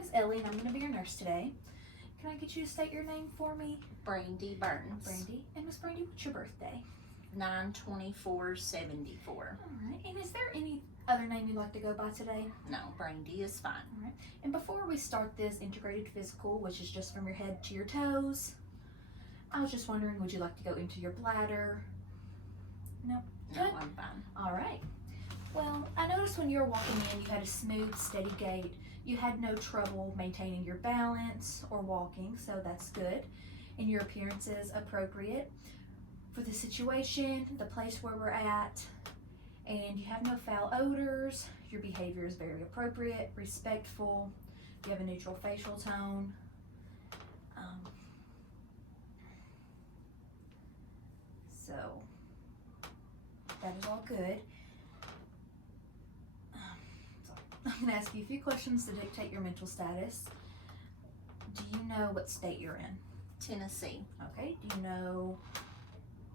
name is Ellie and I'm going to be your nurse today. Can I get you to state your name for me? Brandy Burns. Brandy. And Miss Brandy, what's your birthday? 9/24/74. All right. And is there any other name you'd like to go by today? No, Brandy is fine. All right. And before we start this integrated physical, which is just from your head to your toes, I was just wondering, would you like to go into your bladder? No? No, Good? I'm fine. All right. Well, I noticed when you were walking in, you had a smooth, steady gait. You had no trouble maintaining your balance or walking, so that's good. And your appearance is appropriate for the situation, the place where we're at, and you have no foul odors. Your behavior is very appropriate, respectful. You have a neutral facial tone. So that is all good. I'm going to ask you a few questions to dictate your mental status. Do you know what state you're in? Tennessee. Okay. Do you know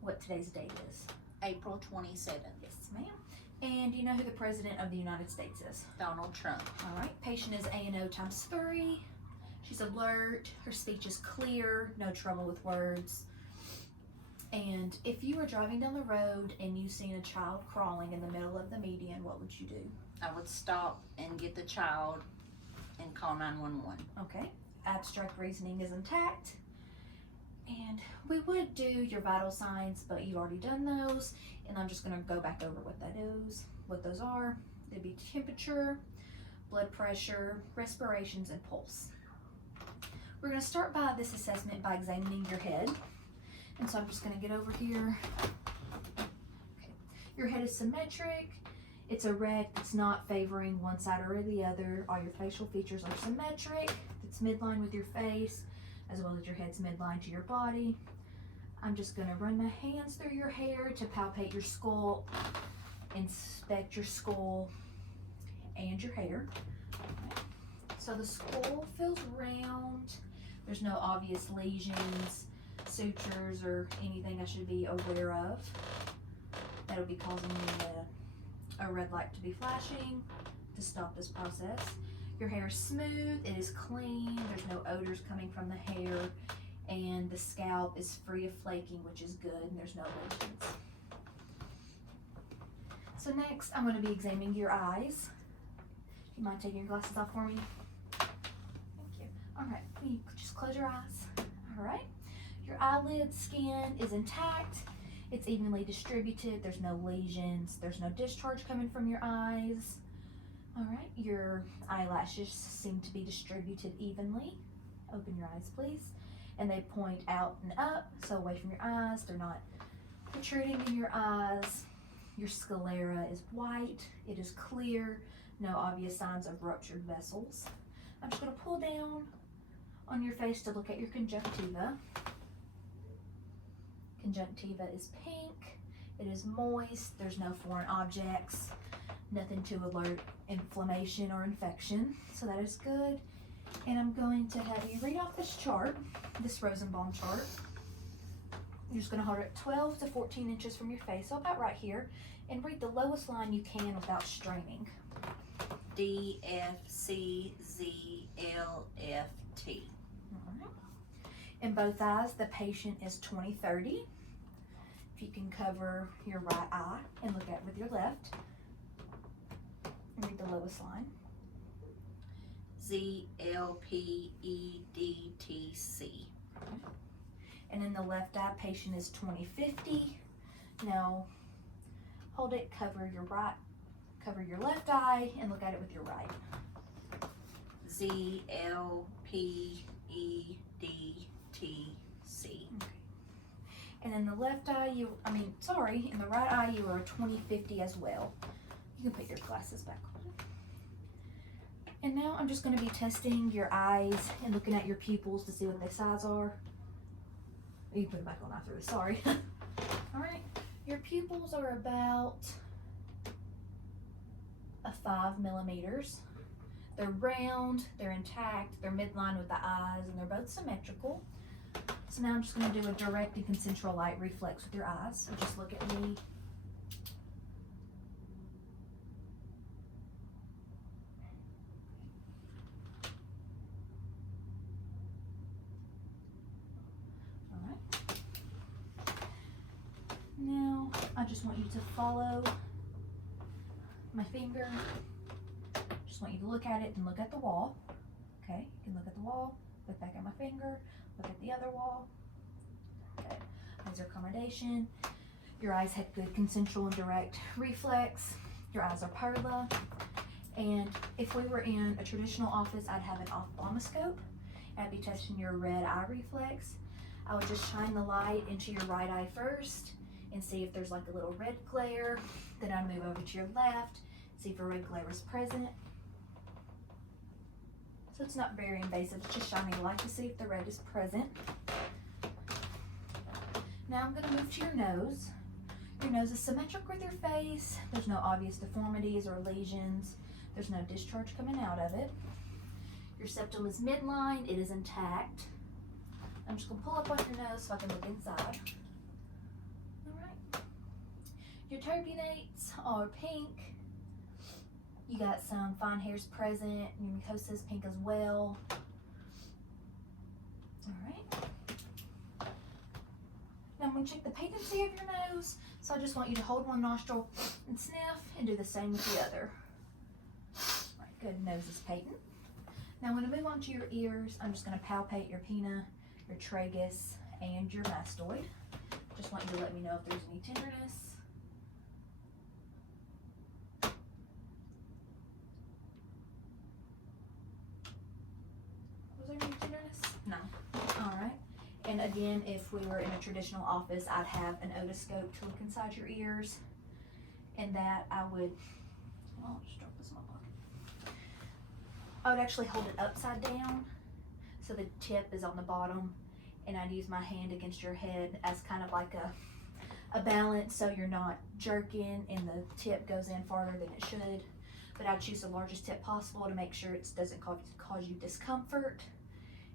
what today's date is? April 27th. Yes, ma'am. And do you know who the President of the United States is? Donald Trump. All right. Patient is A&O times 3. She's alert. Her speech is clear. No trouble with words. And if you were driving down the road and you seen a child crawling in the middle of the median, what would you do? I would stop and get the child and call 911. Okay. Abstract reasoning is intact. And we would do your vital signs, but you've already done those. And I'm just going to go back over what those are. It'd be temperature, blood pressure, respirations, and pulse. We're going to start by this assessment by examining your head. And so I'm just going to get over here. Okay. Your head is symmetric. It's erect. It's not favoring one side or the other. All your facial features are symmetric. It's midline with your face, as well as your head's midline to your body. I'm just going to run my hands through your hair to palpate your skull, inspect your skull and your hair. Okay. So the skull feels round. There's no obvious lesions, sutures, or anything I should be aware of that'll be causing me a red light to be flashing to stop this process. Your hair is smooth, it is clean, there's no odors coming from the hair, and the scalp is free of flaking, which is good, and there's no lesions. So next, I'm going to be examining your eyes. Do you mind taking your glasses off for me? Thank you. All right, you just close your eyes. All right. Your eyelid skin is intact. It's evenly distributed. There's no lesions. There's no discharge coming from your eyes. All right, your eyelashes seem to be distributed evenly. Open your eyes, please. And they point out and up, so away from your eyes. They're not protruding in your eyes. Your sclera is white. It is clear. No obvious signs of ruptured vessels. I'm just going to pull down on your face to look at your conjunctiva. Conjunctiva is pink. It is moist. There's no foreign objects. Nothing to alert inflammation or infection. So that is good. And I'm going to have you read off this chart, this Rosenbaum chart. You're just going to hold it 12 to 14 inches from your face, so about right here, and read the lowest line you can without straining. D, F, C, Z, L, F, T. All right. In both eyes, the patient is 20/30. If you can cover your right eye and look at it with your left. Read the lowest line. Z, L, P, E, D, T, C. And in the left eye, patient is 20/50. Now, hold it, cover your left eye, and look at it with your right. Z, L, P, E, D, T, C. Okay. And in the left eye, in the right eye, you are 20/50 as well. You can put your glasses back on. And now I'm just going to be testing your eyes and looking at your pupils to see what their size are. You can put it back on after this, sorry. All right, your pupils are about 5 millimeters. They're round, they're intact, they're midline with the eyes, and they're both symmetrical. So now I'm just going to do a direct and consensual light reflex with your eyes. So just look at me. just want you to follow my finger. Just want you to look at it and look at the wall. Okay, you can look at the wall, look back at my finger, look at the other wall. Okay, eyes are accommodation. Your eyes have good consensual and direct reflex. Your eyes are perla. And if we were in a traditional office, I'd have an ophthalmoscope. I'd be testing your red eye reflex. I would just shine the light into your right eye first and see if there's like a little red glare. Then I'd move over to your left, see if a red glare is present. So it's not very invasive, it's just shining a light to see if the red is present. Now I'm gonna move to your nose. Your nose is symmetric with your face. There's no obvious deformities or lesions. There's no discharge coming out of it. Your septum is midline, it is intact. I'm just gonna pull up on your nose so I can look inside. All right. Your turbinates are pink. You got some fine hairs present. Your mucosa is pink as well. All right. Now I'm gonna check the patency of your nose. So I just want you to hold one nostril and sniff and do the same with the other. All right, good, nose is patent. Now I'm gonna move on to your ears. I'm just gonna palpate your pinna, your tragus, and your mastoid. Just want you to let me know if there's any tenderness. Was there any tenderness? No. All right. And again, if we were in a traditional office, I'd have an otoscope to look inside your ears. And that I would, I'll just drop this in my pocket. I would actually hold it upside down so the tip is on the bottom, and I'd use my hand against your head as kind of like a balance so you're not jerking and the tip goes in farther than it should. But I'd choose the largest tip possible to make sure it doesn't cause you discomfort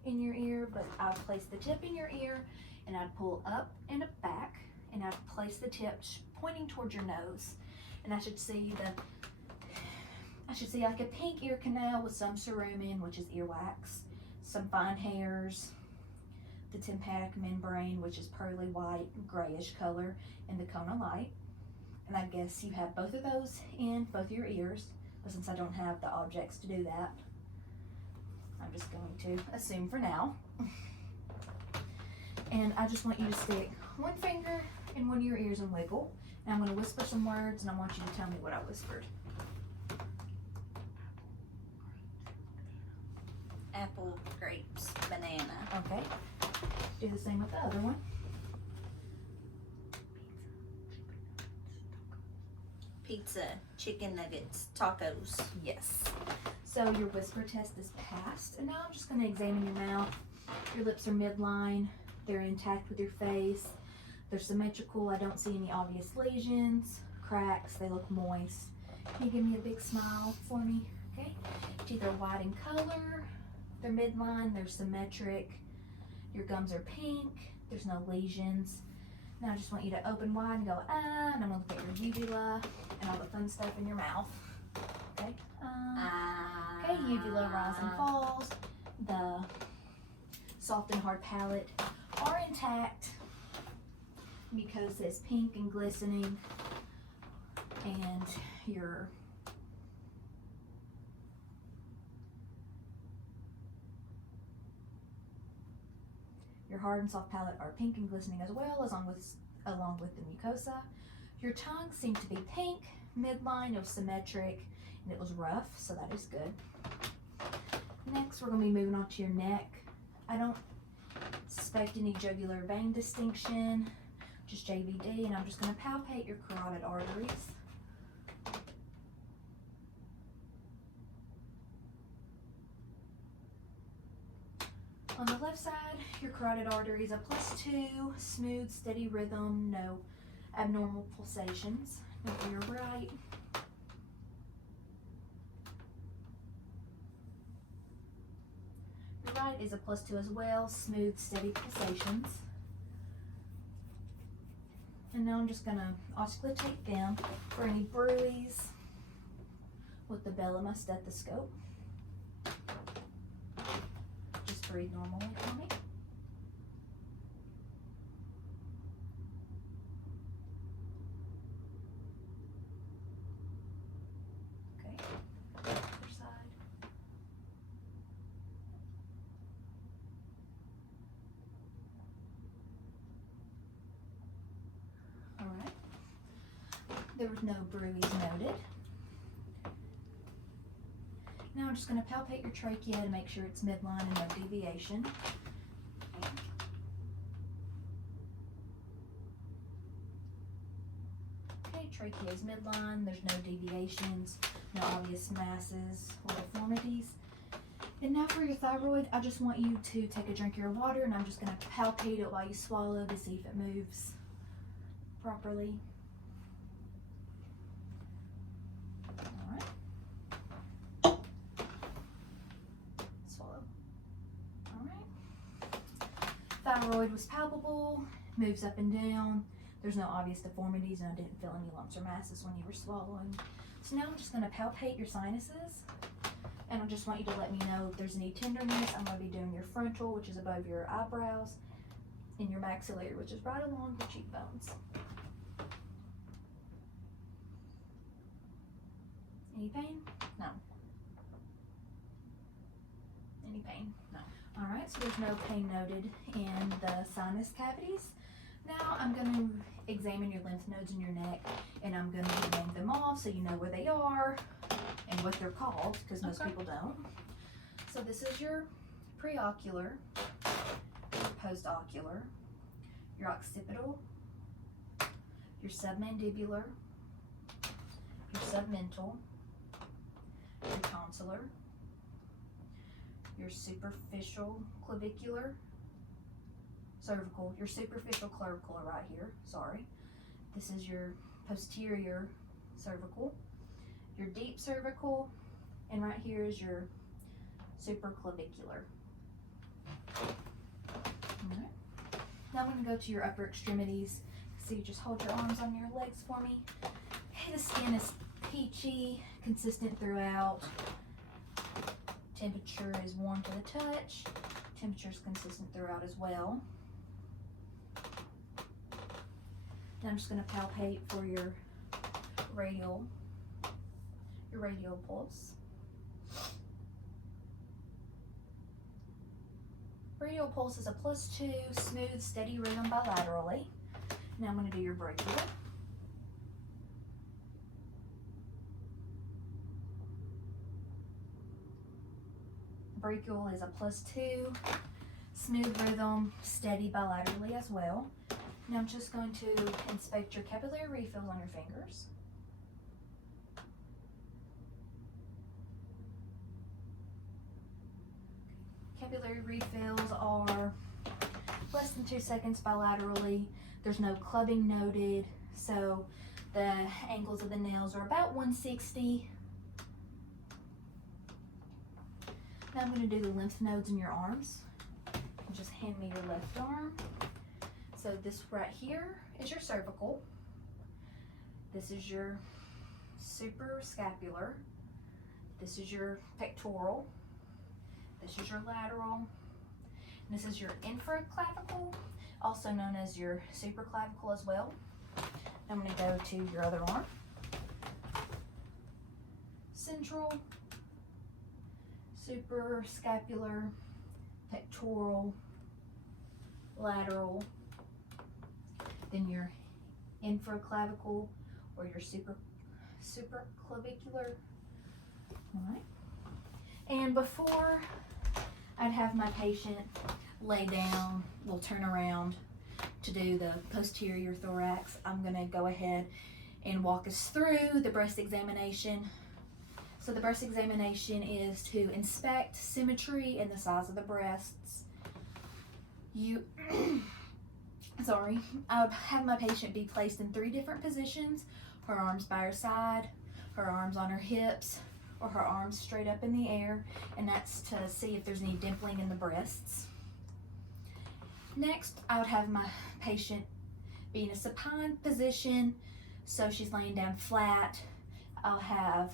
in your ear. But I'd place the tip in your ear and I'd pull up and back, and I'd place the tip pointing towards your nose, and I should see like a pink ear canal with some cerumen, which is earwax, some fine hairs, the tympanic membrane, which is pearly white, grayish color, and the cone of light. And I guess you have both of those in both your ears, but since I don't have the objects to do that, I'm just going to assume for now. And I just want you to stick one finger in one of your ears and wiggle. And I'm going to whisper some words, and I want you to tell me what I whispered. Apple, grapes, banana. Okay. Do the same with the other one. Pizza, chicken nuggets, tacos. Yes. So your whisper test is passed, and now I'm just going to examine your mouth. Your lips are midline. They're intact with your face. They're symmetrical. I don't see any obvious lesions, cracks. They look moist. Can you give me a big smile for me? Okay. Teeth are white in color. They're midline. They're symmetric. Your gums are pink. There's no lesions. Now I just want you to open wide and go, ah, and I'm going to look at your uvula and all the fun stuff in your mouth. Okay. Okay, uvula rise and falls. The soft and hard palate are intact. Mucosa is pink and glistening. And your hard and soft palate are pink and glistening as well, along with the mucosa. Your tongue seemed to be pink, midline, it was symmetric, and it was rough, so that is good. Next, we're going to be moving on to your neck. I don't suspect any jugular vein distinction, just JVD, and I'm just going to palpate your carotid arteries. On the left side, your carotid arteries are +2, smooth, steady rhythm, no abnormal pulsations. Now for your right, is a +2 as well, smooth, steady pulsations. And now I'm just gonna auscultate them for any bruise with the bell of my stethoscope. Just breathe normally for me. There was no bruise noted. Now I'm just going to palpate your trachea to make sure it's midline and no deviation. Okay, trachea is midline, there's no deviations, no obvious masses or deformities. And now for your thyroid, I just want you to take a drink of your water, and I'm just going to palpate it while you swallow to see if it moves properly. Alright. Swallow. Alright. Thyroid was palpable, moves up and down. There's no obvious deformities, and I didn't feel any lumps or masses when you were swallowing. So now I'm just going to palpate your sinuses. And I just want you to let me know if there's any tenderness. I'm going to be doing your frontal, which is above your eyebrows, and your maxillary, which is right along the cheekbones. Any pain? No. Any pain? No. Alright, so there's no pain noted in the sinus cavities. Now I'm going to examine your lymph nodes in your neck, and I'm going to name them off so you know where they are and what they're called, because most people don't. So this is your preocular, your postocular, your occipital, your submandibular, your submental, your tonsillar, your superficial clavicular, cervical, your superficial clavicular right here, sorry. This is your posterior cervical, your deep cervical, and right here is your supraclavicular. Alright. Now I'm going to go to your upper extremities. So you just hold your arms on your legs for me. Okay, the skin is peachy, consistent throughout. Temperature is warm to the touch. Temperature is consistent throughout as well. Now I'm just going to palpate for your radial pulse. Radial pulse is a +2, smooth, steady rhythm bilaterally. Now I'm going to do your brachial. Brachial is a +2, smooth rhythm, steady bilaterally as well. Now I'm just going to inspect your capillary refills on your fingers. Capillary refills are less than 2 seconds bilaterally. There's no clubbing noted, so the angles of the nails are about 160. Now I'm going to do the lymph nodes in your arms. Just hand me your left arm. So this right here is your cervical. This is your suprascapular. This is your pectoral. This is your lateral. And this is your infraclavicle, also known as your supraclavicle as well. I'm going to go to your other arm. Central, suprascapular, pectoral, lateral, then your infraclavicle or your supraclavicular. All right. And before I'd have my patient lay down, we'll turn around to do the posterior thorax, I'm going to go ahead and walk us through the breast examination. So the breast examination is to inspect symmetry and the size of the breasts. I would have my patient be placed in 3 different positions: her arms by her side, her arms on her hips, or her arms straight up in the air, and that's to see if there's any dimpling in the breasts. Next, I would have my patient be in a supine position, so she's laying down flat. I'll have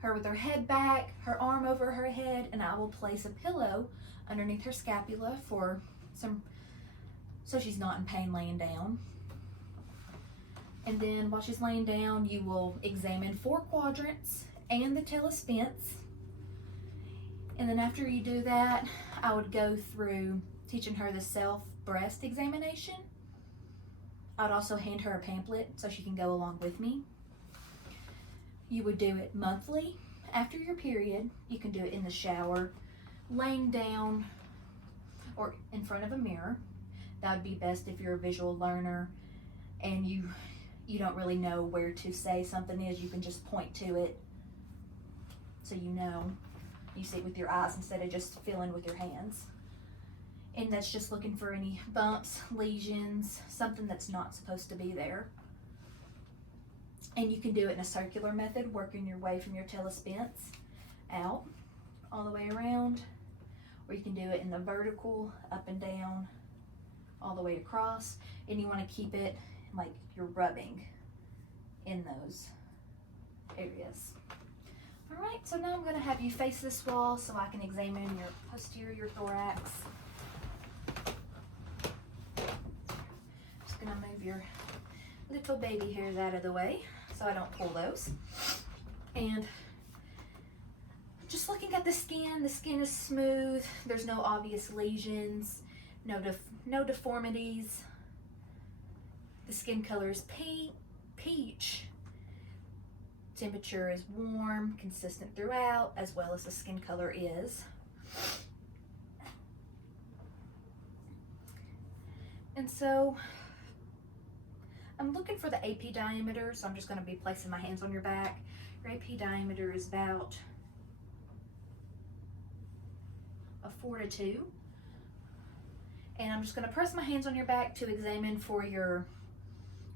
her with her head back, her arm over her head, and I will place a pillow underneath her scapula so she's not in pain laying down. And then while she's laying down, you will examine 4 quadrants and the talus fence. And then after you do that, I would go through teaching her the self breast examination. I'd also hand her a pamphlet so she can go along with me. You would do it monthly after your period. You can do it in the shower, laying down, or in front of a mirror. That would be best if you're a visual learner and you don't really know where to say something is. You can just point to it so you know. You see it with your eyes instead of just feeling with your hands. And that's just looking for any bumps, lesions, something that's not supposed to be there. And you can do it in a circular method, working your way from your telespence out all the way around, or you can do it in the vertical, up and down, all the way across. And you want to keep it like you're rubbing in those areas. All right, so now I'm going to have you face this wall so I can examine your posterior thorax. Just going to move your little baby hairs out of the way so I don't pull those. And just looking at the skin is smooth. There's no obvious lesions, no deformities. The skin color is peach. Temperature is warm, consistent throughout, as well as the skin color is. And so I'm looking for the AP diameter, so I'm just going to be placing my hands on your back. Your AP diameter is about a 4 to 2. And I'm just going to press my hands on your back to examine for your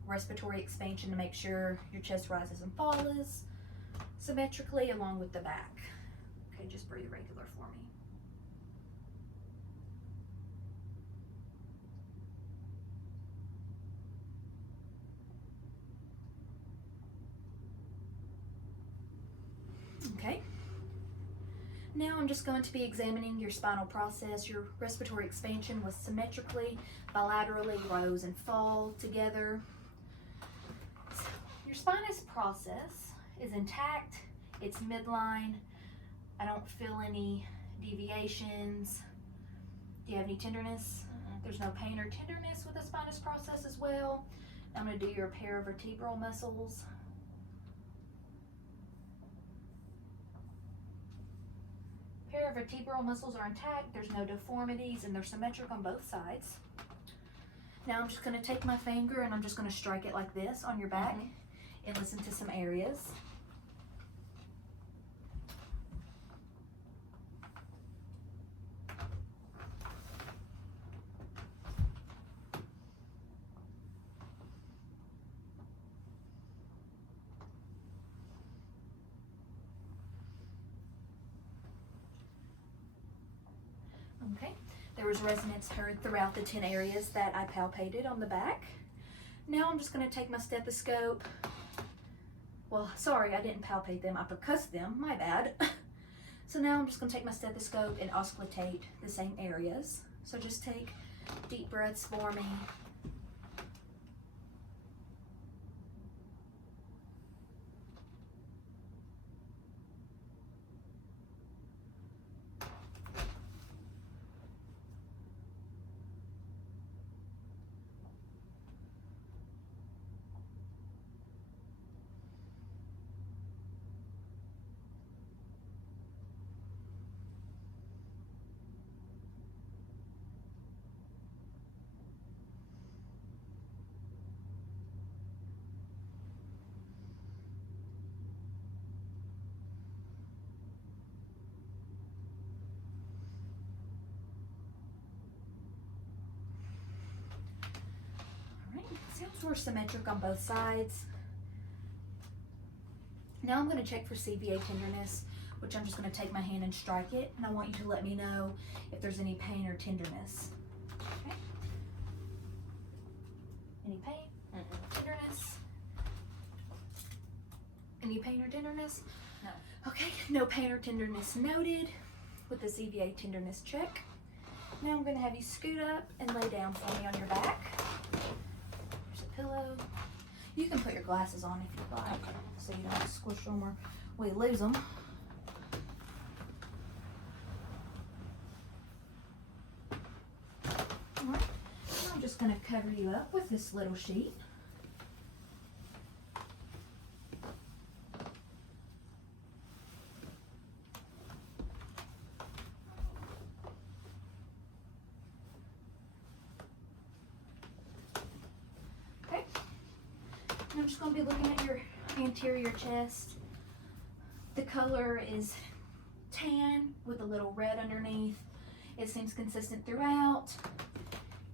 respiratory expansion to make sure your chest rises and falls symmetrically along with the back. Okay, just breathe regular for me. Okay. Now I'm just going to be examining your spinal process. Your respiratory expansion was symmetrically, bilaterally, rose and fall together. So your spinous process is intact. It's midline. I don't feel any deviations. Do you have any tenderness? There's no pain or tenderness with the spinous process as well. I'm going to do your paravertebral muscles. Paravertebral muscles are intact, there's no deformities, and they're symmetric on both sides. Now I'm just going to take my finger and I'm just going to strike it like this on your back and listen to some areas. Okay, there was resonance heard throughout the 10 areas that I palpated on the back. Now I'm just going to take my stethoscope. Well, sorry, I didn't palpate them, I percussed them, my bad. So now I'm just going to take my stethoscope and auscultate the same areas. So just take deep breaths for me. Sounds more symmetric on both sides. Now I'm going to check for CVA tenderness, which I'm just going to take my hand and strike it, and I want you to let me know if there's any pain or tenderness. Okay. Any pain? Tenderness? Any pain or tenderness? No. Okay, no pain or tenderness noted with the CVA tenderness check. Now I'm going to have you scoot up and lay down for me on your back. Pillow. You can put your glasses on if you'd like, so you don't squish them or we lose them. Alright, I'm just going to cover you up with this little sheet. I'm just going to be looking at your anterior chest. The color is tan with a little red underneath. It seems consistent throughout.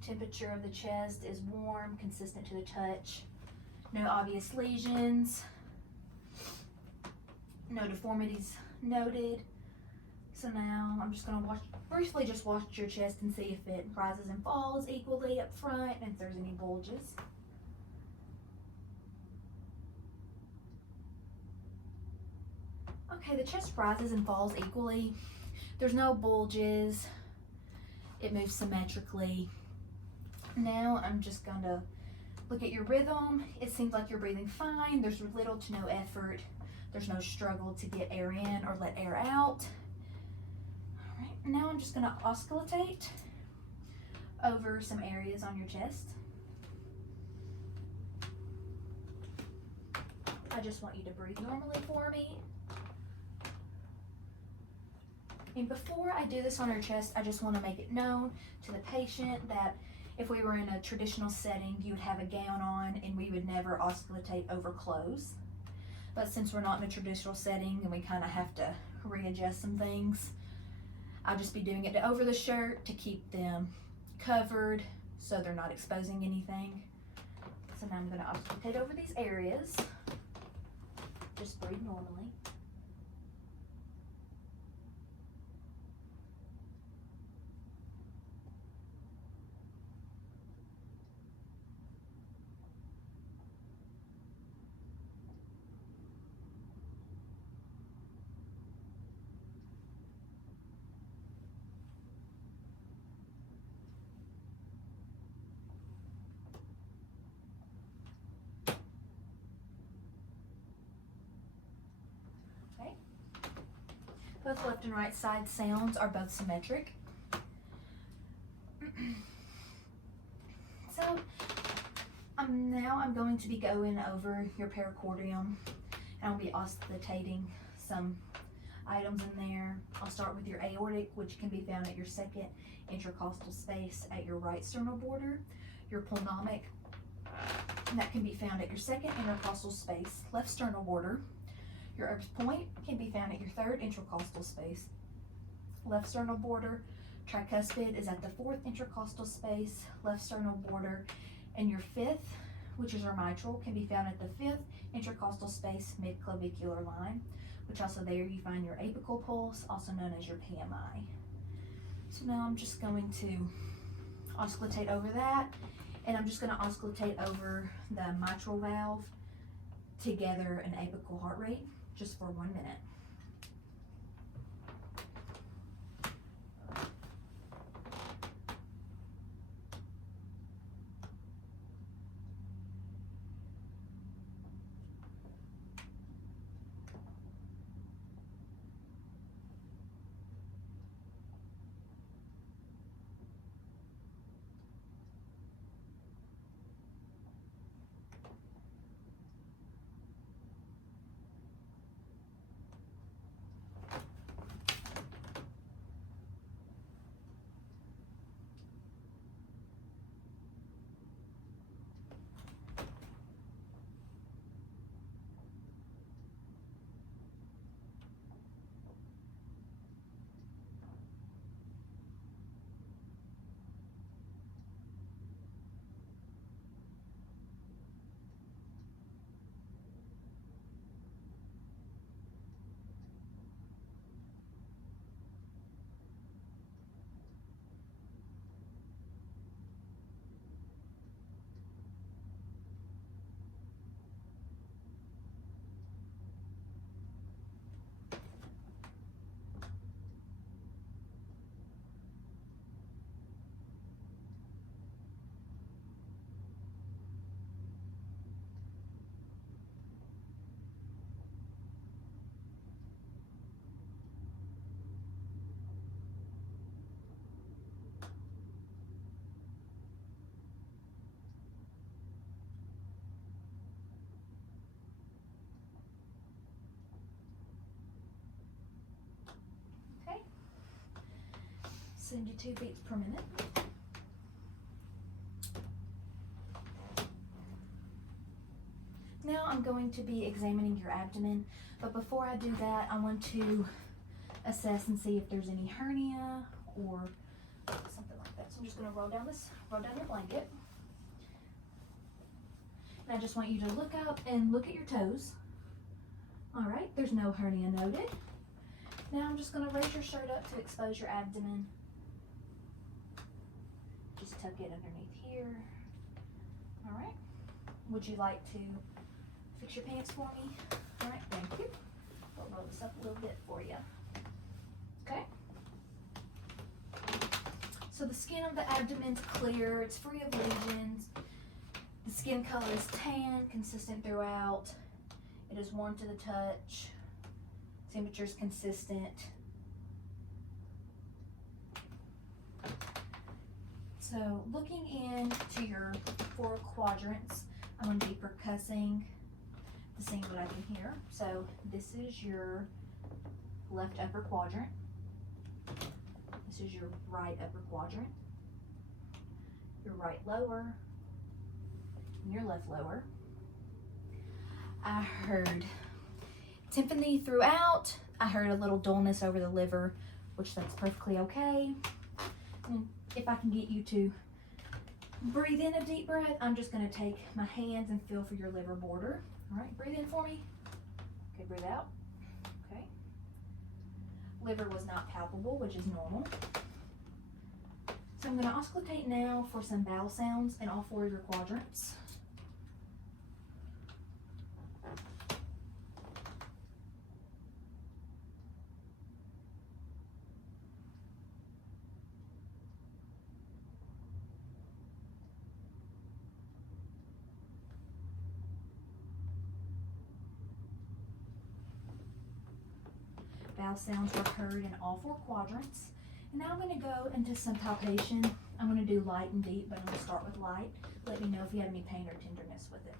Temperature of the chest is warm, consistent to the touch. No obvious lesions. No deformities noted. So now I'm just going to briefly just watch your chest and see if it rises and falls equally up front and if there's any bulges. Okay, the chest rises and falls equally. There's no bulges. It moves symmetrically. Now I'm just going to look at your rhythm. It seems like you're breathing fine. There's little to no effort. There's no struggle to get air in or let air out. All right, now I'm just going to auscultate over some areas on your chest. I just want you to breathe normally for me. And before I do this on her chest, I just want to make it known to the patient that if we were in a traditional setting, you would have a gown on and we would never auscultate over clothes. But since we're not in a traditional setting and we kind of have to readjust some things, I'll just be doing it over the shirt to keep them covered so they're not exposing anything. So now I'm going to auscultate over these areas. Just breathe normally. Both left and right side sounds are both symmetric. So now I'm going to be going over your pericardium and I'll be auscultating some items in there. I'll start with your aortic, which can be found at your second intercostal space at your right sternal border. Your pulmonomic, and that can be found at your second intercostal space, left sternal border. Your earth point can be found at your third intercostal space, left sternal border. Tricuspid is at the fourth intercostal space, left sternal border. And your fifth, which is your mitral, can be found at the fifth intercostal space, mid-clavicular line, which also there you find your apical pulse, also known as your PMI. So now I'm just going to auscultate over that, and I'm just going to auscultate over the mitral valve together an apical heart rate just for 1 minute. Send you 2 beats per minute. I'm going to be examining your abdomen, but before I do that, I want to assess and see if there's any hernia or something like that. So I'm just gonna roll down your blanket. And I just want you to look up and look at your toes. All right, there's no hernia noted. Now I'm just gonna raise your shirt up to expose your abdomen. Just tuck it underneath here. All right. Would you like to fix your pants for me? All right, thank you. I'll roll this up a little bit for you. Okay. So the skin of the abdomen's clear. It's free of lesions. The skin color is tan, consistent throughout. It is warm to the touch. Temperature is consistent. So looking into your 4 quadrants, I'm going to be percussing to see what I can hear. So this is your left upper quadrant. This is your right upper quadrant. Your right lower. And your left lower. I heard tympany throughout. I heard a little dullness over the liver, which that's perfectly okay. And if I can get you to breathe in a deep breath, I'm just going to take my hands and feel for your liver border. All right, breathe in for me. Okay, breathe out. Okay. Liver was not palpable, which is normal. So I'm going to auscultate now for some bowel sounds in all 4 of your quadrants. Bowel sounds were heard in all 4 quadrants. And now I'm going to go into some palpation. I'm going to do light and deep, but I'm going to start with light. Let me know if you have any pain or tenderness with it.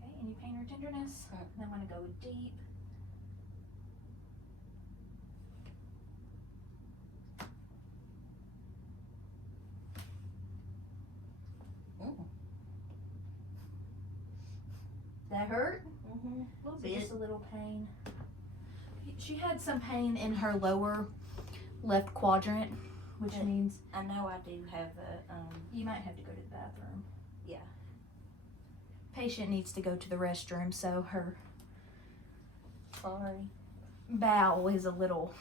Okay, any pain or tenderness? And I'm going to go with deep. That hurt? Mm-hmm. A little bit. Just a little pain. She had some pain in her lower left quadrant, which means I know I do have a you might have to go to the bathroom. Yeah. Patient needs to go to the restroom, so her Sorry. bowel is a little.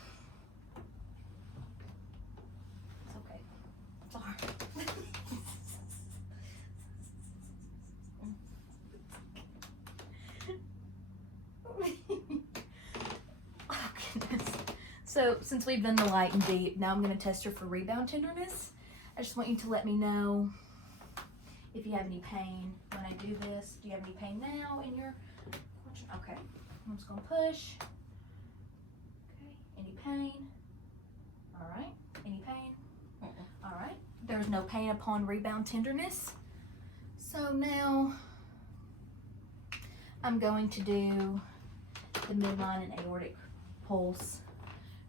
It's okay. Sorry. Oh, goodness. So since we've done the light and deep, now I'm going to test her for rebound tenderness. I just want you to let me know if you have any pain when I do this. Do you have any pain now in your quadrant? Okay. I'm just going to push. Okay. Any pain? All right. Any pain? All right. There's no pain upon rebound tenderness. So now I'm going to do the midline and aortic pulse.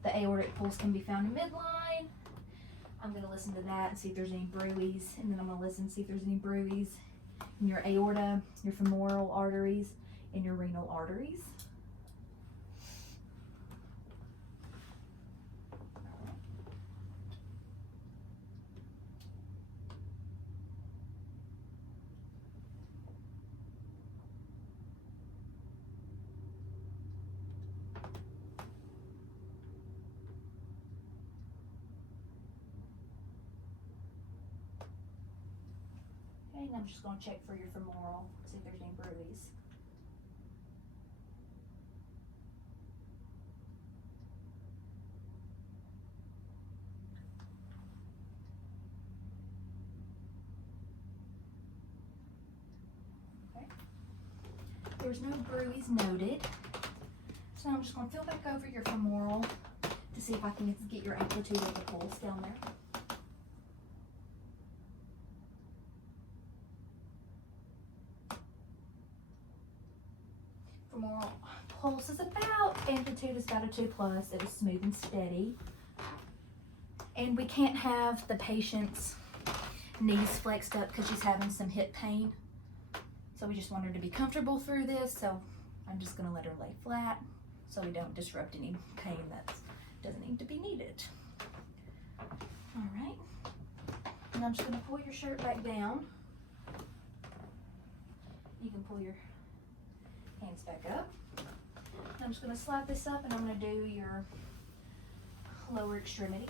The aortic pulse can be found in midline. I'm going to listen to that and see if there's any bruits, and then I'm going to listen and see if there's any bruits in your aorta, your femoral arteries, and your renal arteries. And I'm just going to check for your femoral, see if there's any bruits. Okay. There's no bruits noted. So I'm just going to feel back over your femoral to see if I can get your amplitude of the pulse down there. Femoral pulse is about, amplitude is about a 2+. It was smooth and steady. And we can't have the patient's knees flexed up because she's having some hip pain. So we just want her to be comfortable through this. So I'm just gonna let her lay flat so we don't disrupt any pain that doesn't need to be needed. All right. And I'm just gonna pull your shirt back down. You can pull your hands back up. I'm just gonna slide this up and I'm gonna do your lower extremities.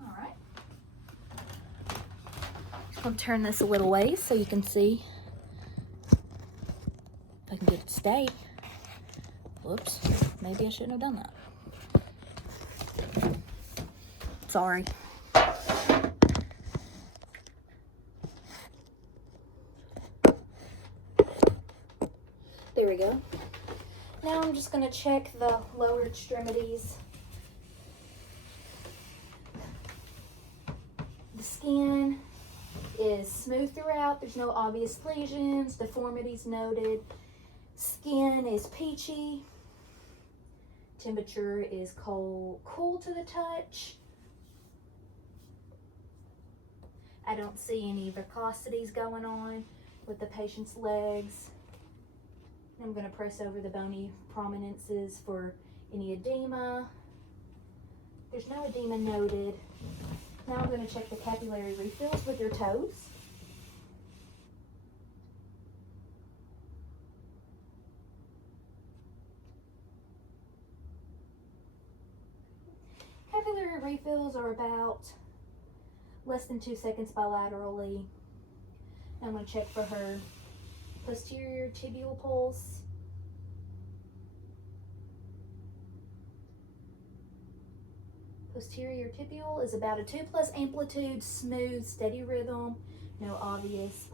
All right. Just gonna turn this a little ways so you can see if I can get it to stay. Whoops, maybe I shouldn't have done that. Sorry. There we go. Now I'm just gonna check the lower extremities. The skin is smooth throughout. There's no obvious lesions, deformities noted. Skin is peachy. Temperature is cool to the touch. I don't see any viscosities going on with the patient's legs. I'm going to press over the bony prominences for any edema. There's no edema noted. Now I'm going to check the capillary refills with your toes. Capillary refills are about less than 2 seconds bilaterally. Now I'm going to check for her posterior tibial pulse. Posterior tibial is about a 2+ amplitude, smooth, steady rhythm, no obvious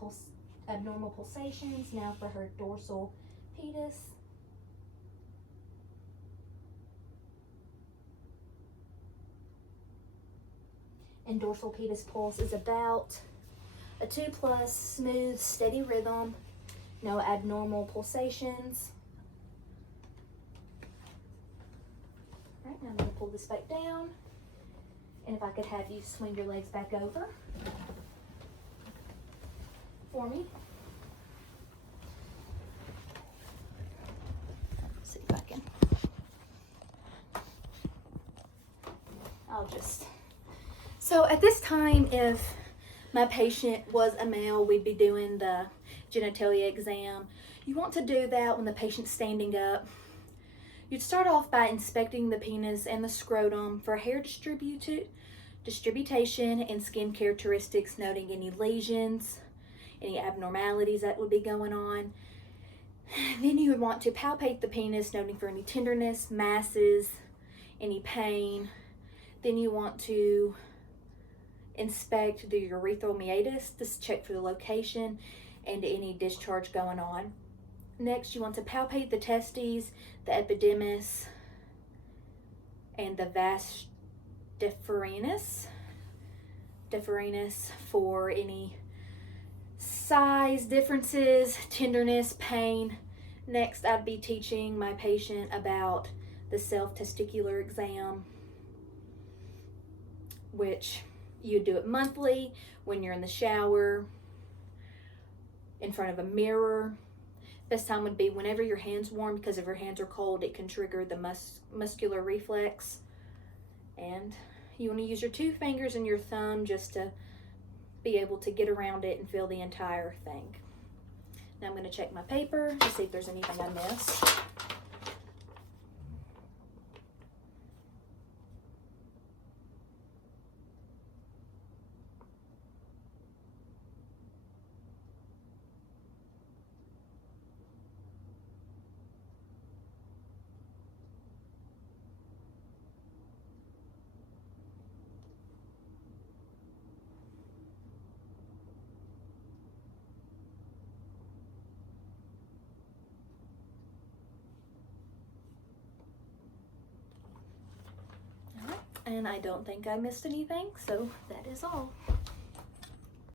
abnormal pulsations. Now for her dorsal pedis. And dorsal pedis pulse is about a 2+, smooth, steady rhythm, no abnormal pulsations. All right, now I'm going to pull this back down. And if I could have you swing your legs back over for me. Let's see if I can. So at this time, if my patient was a male, we'd be doing the genitalia exam. You want to do that when the patient's standing up. You'd start off by inspecting the penis and the scrotum for hair distribution and skin characteristics, noting any lesions, any abnormalities that would be going on. Then you would want to palpate the penis, noting for any tenderness, masses, any pain. Then you want to inspect the urethral meatus to check for the location and any discharge going on. Next, you want to palpate the testes, the epididymis, and the vas deferens for any size differences, tenderness, pain. Next, I'd be teaching my patient about the self-testicular exam, which you do it monthly when you're in the shower, in front of a mirror. Best time would be whenever your hand's warm, because if your hands are cold, it can trigger the muscular reflex. And you want to use your 2 fingers and your thumb just to be able to get around it and feel the entire thing. Now I'm going to check my paper to see if there's anything I missed. and I don't think I missed anything, so that is all.